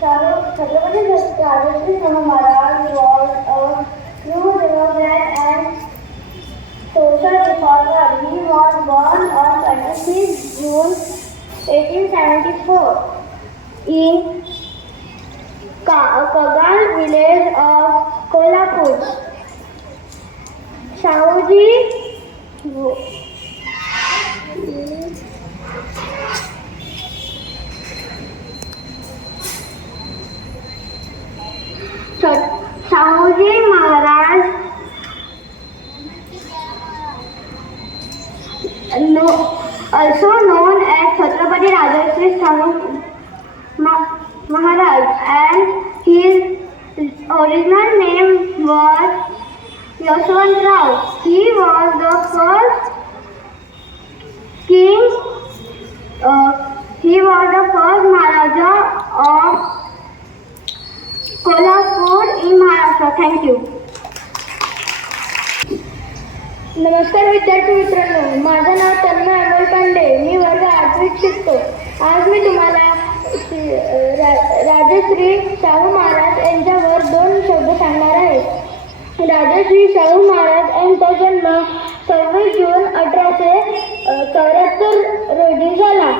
Chhatrapati Rajashri Maharaj was a true democrat and social reformer. He was born on 26 June 1874 in Kagal village of Kolhapur. Shahuji Shahuji Maharaj, also known as Chhatrapati Rajashri Shahu Maharaj, and his original name was Yashwantrao. He was the first king. He was the first Maharaja of Kolhapur in Maharashtra. Thank you. नमस्कार विद्यार्थी मित्रांनो, माझं नाव तन्मय अमोल पांडे. मी वर्ग 8वीत शिकतो. आज मी तुम्हाला राजश्री शाहू महाराज यांच्यावर 2 शब्द सांगणार आहे. राजश्री शाहू महाराज यांचा जन्म 26 जून 1874 रोजी झाला.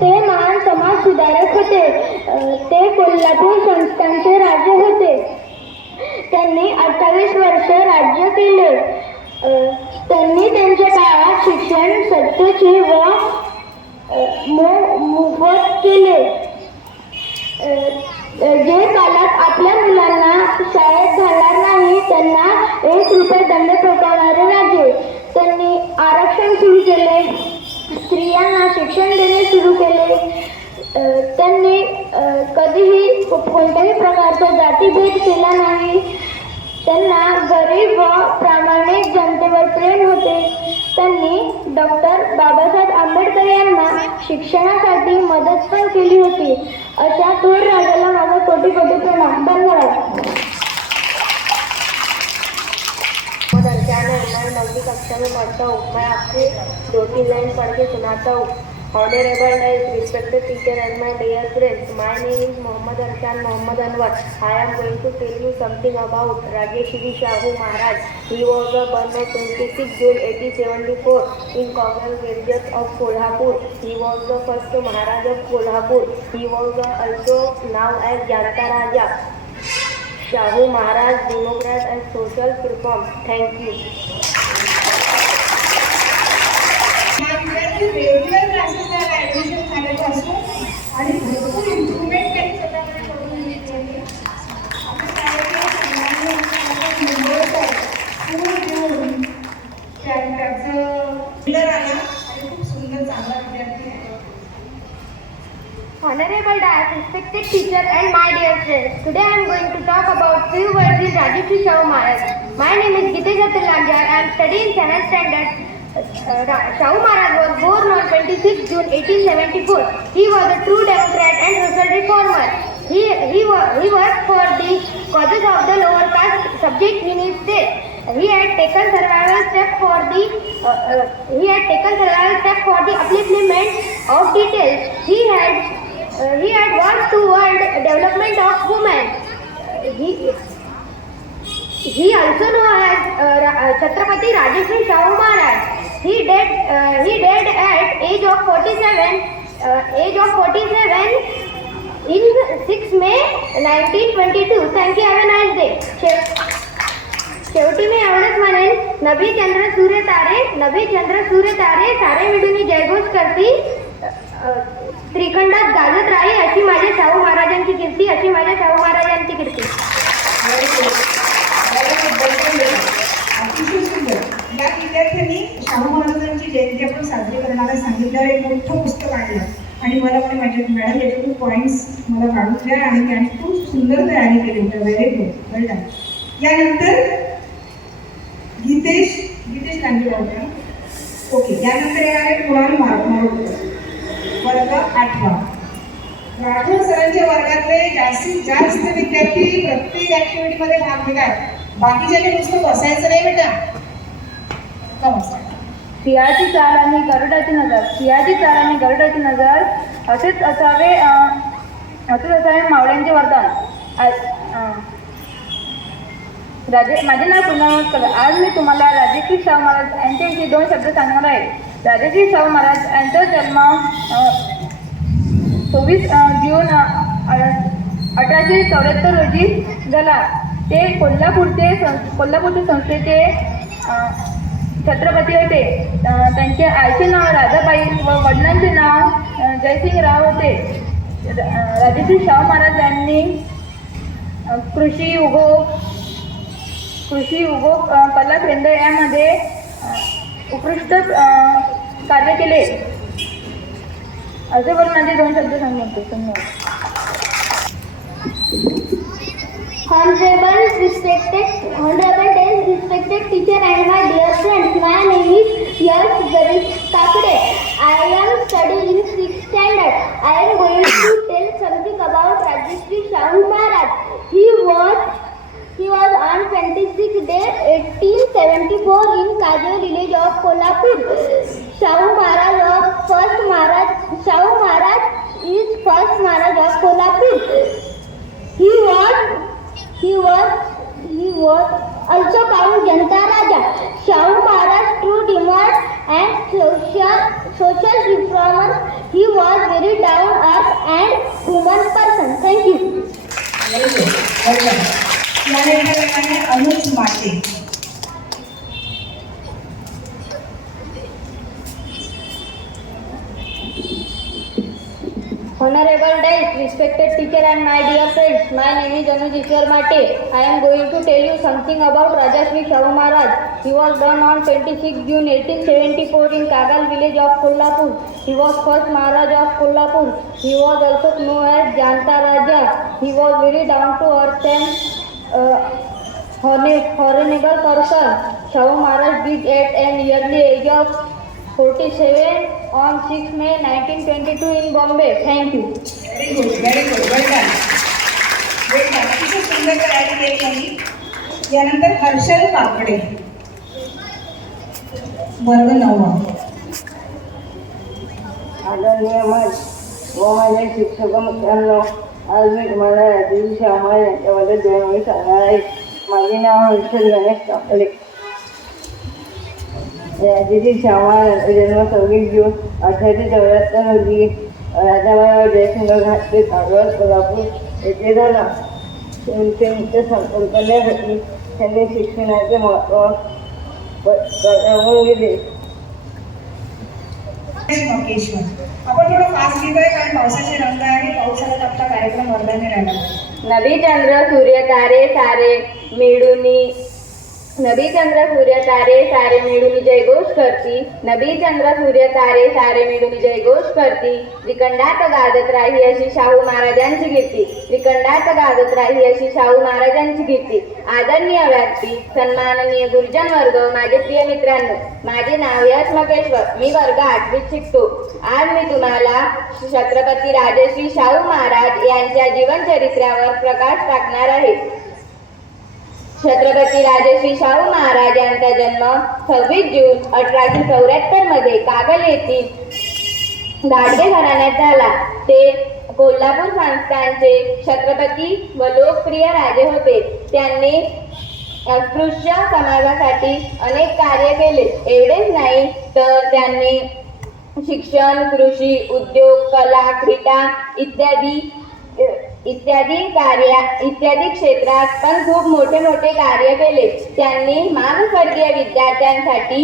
ते महान समाज सुधारक होते. ते कोल्हापूर संस्थानचे राजे होते. त्यांनी 28 वर्ष राज्य केले. त्यांनी त्यांच्या काळात शिक्षण सक्तीचे व मोफत केले. जे काळात आपल्या मुलांना शाळेत घालणार नाही त्यांना 1 रुपये दंड ठोठावणारे राजे. त्यांनी आरक्षण सुरू केले. स्त्रियांना शिक्षण देणे सुरू केले. त्यांनी कधीही कोणत्याही प्रकारचा जातीभेद केला नाही. त्यांना गरीब व प्रामाणिक जनतेवर प्रेम होते. त्यांनी डॉक्टर बाबासाहेब आंबेडकर यांना शिक्षणासाठी मदत पण केली होती. अशा थोर राजाला माझा कोटी कोटी प्रणाम. धन्यवाद. मैं 9वीं कक्षा में पढ़ता हूँ. मैं आपसे 2-3 लाइन पढ़ के सुनाता हूँ. Honorable Dice, respected teacher and my dear friends, my name is Mohammad Arshan Mohammad Anwar. I am going to tell you something about Rajeshri Shahu Maharaj. He was born on 26 June 1874 in Kagal village of Kolhapur. He was the first Maharaj of Kolhapur. He was also known as Janta Raja. Shahu Maharaj, democrat and social reform. Thank you. Regular क्लासेसला admission झालेलं असतो आणि भरपूर improvement त्यांनी स्वतःकडे करून घेतलेली आहे. त्याचं रेग्युलर आला आणि खूप सुंदर चांगला विद्यार्थी आहे. Honorable Dice, respected teacher and my dear friends, today I am going to talk about few words in Rajeshri Shahu Maharaj. My name is Gitesh Atul. I am studying 7th standard. Shahu Maharaj was born on 26 June 1874. He was a true democrat and social reformer. He worked for the causes of the lower caste subject in his state. He had taken survival step for the upliftment of details. He had worked toward development of women. He also known as Chhatrapati Rajashri Shahu Maharaj. He died at age of 47 in 6 May 1922. Thank you. Have a nice day. शेवटी मी एवढंच म्हणेन, नभी चंद्र सूर्य तारे सारे मिळून जयघोष करती, त्रिखंडात गाजत राही अशी माझ्या शाहू महाराजांची कीर्ती. या विद्यार्थ्यांनी शाहू महाराजांची जयंती आपण साजरी करण्याला सांगितल्यावर एक मोठं पुस्तक आणलं आणि मला माझ्या मॅडम याचे खूप पॉईंट्स मला काढून द्या आणि त्याने खूप सुंदर तयारी केली होती. व्हेरी गुड, वेल डन. यानंतर गीतेश लांजे होत्या. ओके, यानंतर येणार आहे कुणाल मारोडकर, वर्ग 8वा. राठोड सरांच्या वर्गातले जास्तीत जास्त विद्यार्थी प्रत्येक ऍक्टिव्हिटीमध्ये भाग घेतात. बाकीच्या नुसतं बसायचं नाही बेटा, का बसायचं. सिंहाची चाल आणि गरुडाची नजर. सिंहाची चाल आणि गरुडाची नजर असेच असावे मावळ्यांचे वरदान. माझे नाव पूर्णा नमस्कार. आज मी तुम्हाला राजश्री शाहू महाराज यांच्याविषयी 2 शब्द सांगणार आहे. राजश्री शाहू महाराज यांचा जन्म 24 जून 1874 रोजी झाला. ते कोल्हापूरचे संस्थेचे छत्रपती होते. त्यांचे आईचे नाव राधाबाई व वडिलांचे नाव जयसिंगराव होते. राजश्री शाहू महाराज यांनी कृषी उगोग कला केंद्र यामध्ये उत्कृष्ट कार्य केले. असे बोलून माझे 2 शब्द सांगतो. धन्यवाद. Honorable days, respected teacher and my dear friends, my name is Yash Garish Kakade. I am studying in 6th standard. I am going to tell something about Rajashri Shahu Maharaj. He was on 26th day 1874 in Kajol village of Kolhapur. Shahu Maharaj is first Maharaj of Kolhapur. He was also called Janta Raja. Shahu Maharaj, true democrat and social reformer. He was very down earth and human person. Thank you. Very good. Welcome. या लेखकाने अनुज माटे. Honorable days, respected teacher and my dear friends, my name is Anuj Ishwar Mate. I am going to tell you something about Rajashri Shahu Maharaj. He was born on 26 June 1874 in Kagal village of Kolhapur. He was first Maharaj of Kolhapur. He was also known as Janta Raja. He was very down to earth and honorable person. Shahu Maharaj died at an early age of 47 on 6 May 1922 in Bombay. Thank you. Very good. Well done. अतिशय सुंदर तयारी केली यांनी. यानंतर हर्षल काकडे, वर्ग 9. आदरणीय व माझे शिक्षक मित्रांनो, आज मी तुम्हाला राजश्री शाहू महाराज यांच्याबद्दल 2 वेळी सांगणार आहे. माझे नाव हर्षल गणेश काकडे. राजश्री शाहू महाराज जन्म 26 जून 1874 रोजी राधाबाई व जयसिंग घाटगे कागल कोल्हापूर येथे झाला. त्यांचे मुख्य संकल्पनेसाठी त्यांनी शिक्षणाचे महत्त्व पटवून दिले. मकेश्वर. आपण थोडं फास्ट लिहितोय कारण पावसाचे रंग आहे. पाऊस आला तर आपला कार्यक्रम वर्धाने राहिला. नभी चंद्र सूर्य तारे सारे मिळूनी नभी चंद्र सूर्य तारे सारे मिळून जयघोष करती. नभी चंद्र सूर्य तारे सारे मिळून जयघोष करती. त्रिकंडात गाजत राही अशी शाहू महाराजांची कीर्ती. त्रिकंडात गाजत राही अशी शाहू महाराजांची कीर्ती. आदरणीय व्यासपीठ, सन्माननीय गुरुजन वर्ग, माझे प्रिय मित्रांनो, माझे नाव यश मकेश्वर. मी वर्ग 8वीत शिकतो. आज मी तुम्हाला छत्रपती राजश्री शाहू महाराज यांच्या जीवनचरित्रावर प्रकाश टाकणार आहे. छत्रपती राजश्री शाहू महाराज यांचा जन्म 26 जून 1874 मध्ये कागल येथील घाटगे घराण्यात झाला. ते कोल्हापूर संस्थानचे छत्रपती व लोकप्रिय राजे होते. त्यांनी अस्पृश्य समाजासाठी अनेक कार्य केले. एवढेच नाही तर त्यांनी शिक्षण, कृषी, उद्योग, कला, क्रीडा इत्यादी क्षेत्रात पण खूप मोठे कार्य केले. त्यांनी मागासवर्गीय विद्यार्थ्यांसाठी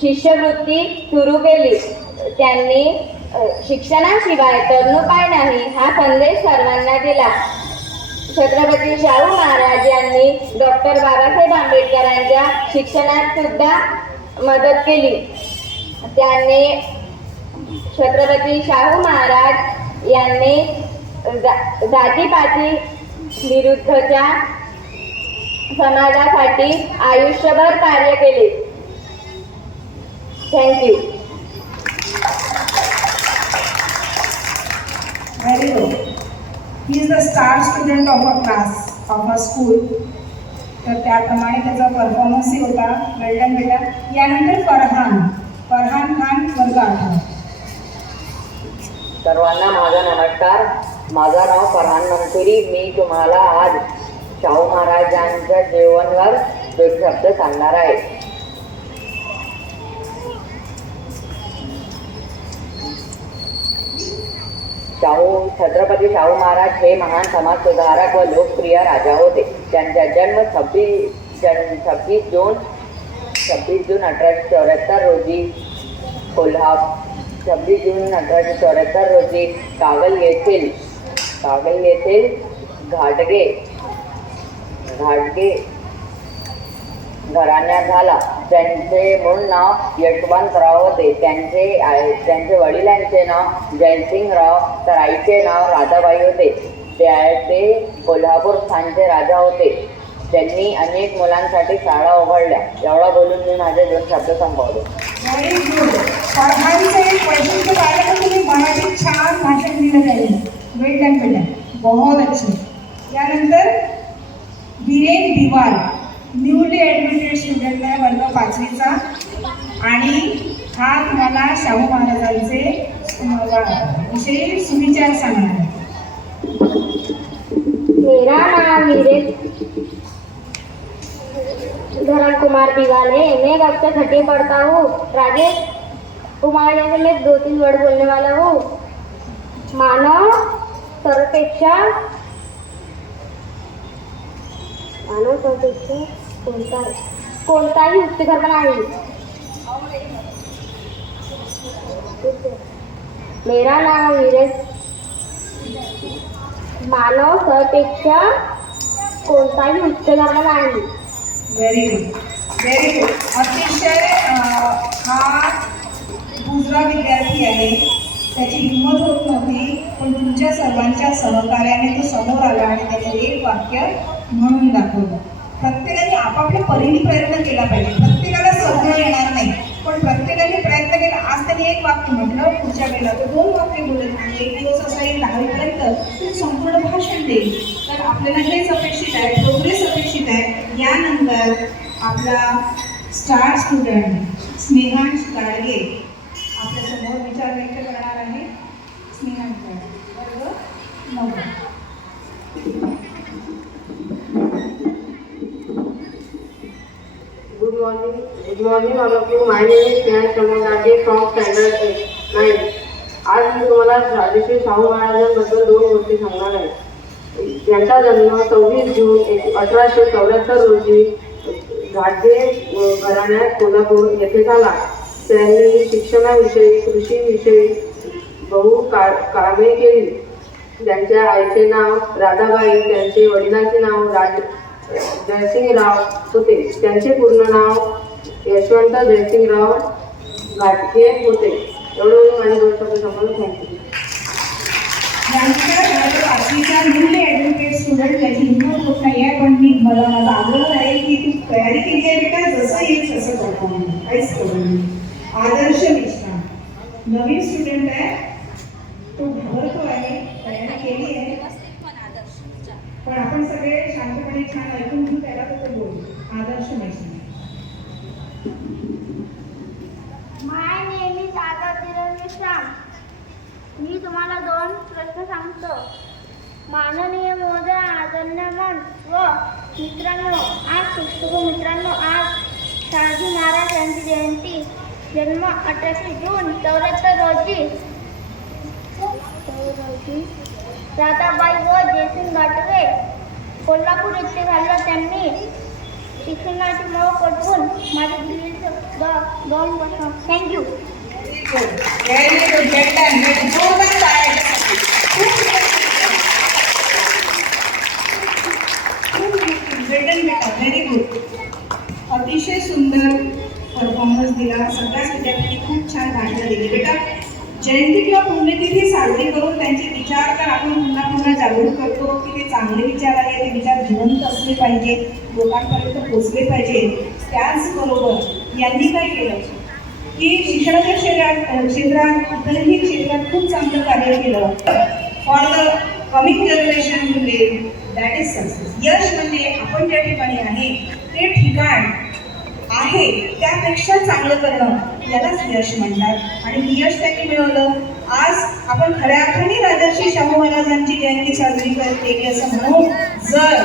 शिष्यवृत्ती सुरू केली. त्यांनी शिक्षणाशिवाय तरुणोपाय नाही हा संदेश सर्वांना दिला. छत्रपती शाहू महाराज यांनी डॉक्टर बाबासाहेब आंबेडकरांच्या शिक्षणात सुद्धा मदत केली. त्यांनी छत्रपती शाहू महाराज यांनी जातीपाती विरुद्धच्या समाजासाठी आयुष्यभर कार्य केले. Thank you. Very good. He is the star student of our class, of our school. तर त्याप्रमाणे त्याचा परफॉर्मन्सही होता. वेल डन बेटा. यानंतर फरहान खान वर्ग 8. सर्वांना माझा नमस्कार. माझं नाव फरहान मंसुरी. मी तुम्हाला आज शाहू महाराजांच्या जीवनावर 2 शब्द सांगणार आहे. छत्रपती शाहू महाराज हे महान समाज सुधारक व लोकप्रिय राजा होते. त्यांचा जन्म 26 जून 1874 रोजी 26 जून 1874 रोजी कागल येथील घाटगे घराण्यात झाला. त्यांचे मूळ नाव यशवंतराव होते. त्यांचे वडिलांचे नाव जयसिंगराव तर आईचे नाव राधाबाई होते. ते कोल्हापूर स्थानचे राजा होते. त्यांनी अनेक मुलांसाठी शाळा उघडल्या. एवढा बोलून मी माझे 2 शब्द संपवले. Very good. फरहानचं एक वैशिष्ट्य पाहिलं तर तुम्ही मराठीत छान भाषण दिलं त्याने. वेल डन बेटा. बहुत अच्छे. यानंतर विरेन दिवाल न्यूली ॲडमिटेड स्टुडंट आहे वर्ग 5वीचा आणि हा तुम्हाला शाहू महाराजांचे विषयी सुविचार सांगणार आहे. मेरा नाम विवेक धरम कुमार दिवाल है. मैं कक्षा 6 पढ़ता हूँ. राजेश कुमार जैसे मैं 2-3 वर्ड बोलने वाला हूँ. मानव सर्वपेक्षा कोणताही उच्च धर्म नाही. मेरा नाम विरेश. मानव सर्वपेक्षा कोणताही उच्च धर्म नाही. Very good. Very good. अतिशय हा दुसरा विद्यार्थी आहे. त्याची हिंमत होत नव्हती पण तुमच्या सर्वांच्या सहकार्याने तो समोर आला आणि त्याचं एक वाक्य म्हणून दाखवलं. प्रत्येकाने आपापल्या परीने प्रयत्न केला पाहिजे. प्रत्येकाला सगळं येणार नाही पण प्रत्येकाने प्रयत्न केला. आज त्यांनी एक वाक्य म्हटलं, पुढच्या वेळेला तो 2 वाक्य बोलत आणि एक दिवस असा येईल 10वीपर्यंत संपूर्ण भाषण देईल. तर आपल्याला हेच अपेक्षित आहे, प्रोग्रेस अपेक्षित आहे. यानंतर आपला स्टार स्टुडंट स्नेहांश गाडगे आपल्यासमोर विचार व्यक्त करणार आहे. स्नेहांश गाडगे वर्ग 9. Good morning all of you. My name is Sneha Chamanade from Standard 9. आज मी तुम्हाला राजश्री शाहू महाराजांबद्दल 2 गोष्टी सांगणार आहे. त्यांचा जन्म 26 जून 1874 रोजी घाटगे घराण्यात कोल्हापूर येथे झाला. त्यांनी शिक्षणाविषयी कृषीविषयी कामे केली. त्यांच्या आईचे नाव राधाबाई, त्यांचे वडिलांचे नाव जयसिंगराव होते. त्यांचे पूर्ण नाव यशवंत जयसिंगराव घाटगे होते. एवढं माझे 2 शब्द संपवून थँक्यू. यानंतर वर्ग 5वीचा न्यूली ॲडमिटेड स्टुडंट. त्याची हिंमत होत नाही आहे पण मी मला माझा आग्रह आहे की तू तयारी केली आहे बेटा. जसं येईल तसं करतो. काहीच करू नये. आदर्श मिश्रा नवीन स्टुडंट आहे. तो घाबरतो आहे. तयारी केली आहे पण आपण सगळे शांतपणे छान ऐकून घेऊ त्याला तर बोलू. आदर्श मिश्रा. माय नेम इज आदर्श. मी तुम्हाला 2 प्रश्न सांगतो. माननीय महोदय, आदरणीय व मित्रांनो, आज शिक्षक मित्रांनो, आज शहाजी महाराज यांची जयंती. जन्म 18 जून 74 रोजी राधाबाई व जयसिंग घाटगे कोल्हापूर येथे झाला. त्यांनी शिक्षणाची मोह पटवून माझे दिलेले 2 प्रश्न. Thank you. Very good. Very good. अतिशय सुंदर परफॉर्मन्स दिला. सगळ्याच विद्यार्थ्यांनी खूप छान भाषण दिली. बेटा, जयंती किंवा पुण्यतिथी साजरी करून त्यांचे विचार तर आपण पुन्हा जागृत करतो की ते चांगले विचार आहे, ते विचार जिवंत असले पाहिजे, लोकांपर्यंत पोचले पाहिजे. त्याचबरोबर यांनी काय केलं की शिक्षणाच्या क्षेत्रात इतरही क्षेत्रात खूप चांगलं कार्य केलं. For the coming generation will live, that is success. यश म्हणजे आपण ज्या ठिकाणी आहे ते ठिकाण आहे त्यापेक्षा चांगलं करणं, यालाच यश म्हणतात. आणि हे यश त्यांनी मिळवलं. आज आपण खऱ्या अर्थाने राजर्षी शाहू महाराजांची जयंती साजरी केली असं म्हणू. जर